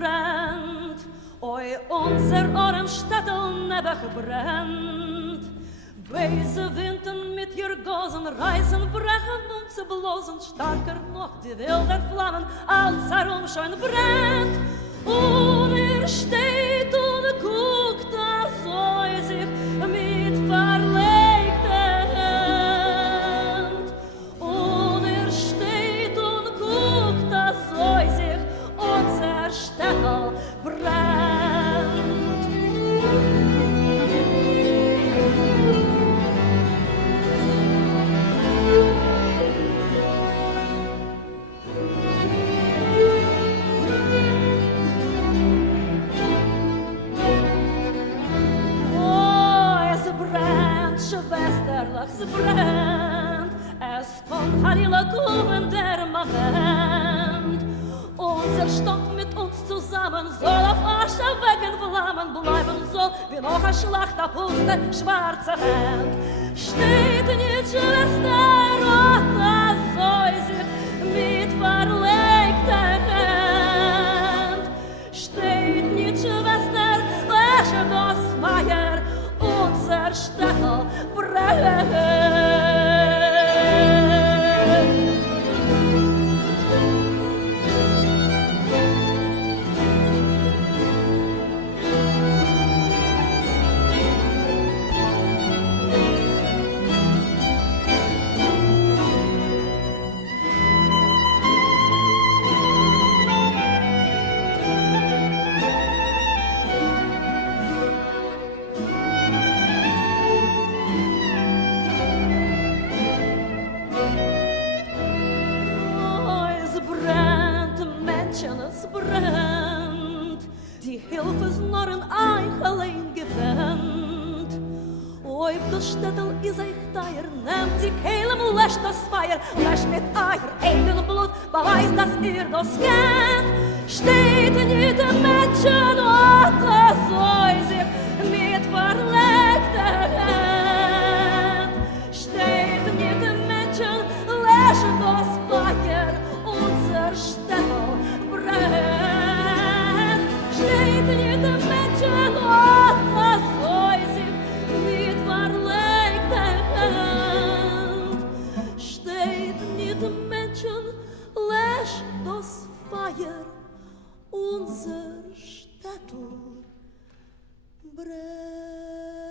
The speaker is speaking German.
brennt, oi unser arm Städtel nebach brennt. Weise Winden mit ihr Gosen reißen, brechen und zu bloßen, starker noch die wilden Flammen, als herumschein brennt. Und steht und guckt, so sich mit verlegter Hand. Und steht und guckt, so sich unser Städtel brennt. Es brennt, es kommt Harila Kuchen der Moment. Unser Stock mit uns zusammen soll auf Asche wecken Flammen bleiben soll, wie noch ein Schlacht auf unsere schwarze Hand. Steht nicht Schwester, Rota, soll sie mit verlegter Hand. Steht nicht Schwester, lösche das Feuer, unser Städtel brennt. Es brennt, die Hilfe ist nur in euch allein gewendet. Ob das Städtel ist euch teuer, nehmt die Kehle, löscht das Feuer, löscht mit euer eigenen Blut, beweist, dass ihr das kennt. Steht in jedem Menschen, oder soll sich mit verlegter Hand. Steht in jedem Menschen, löscht das Feuer, unser Städtel brennt. Steht in jedem Menschen, oder soll sich mit verlegter Hand. Steht in jedem Menschen, löscht das Feuer, unser Städtel brennt.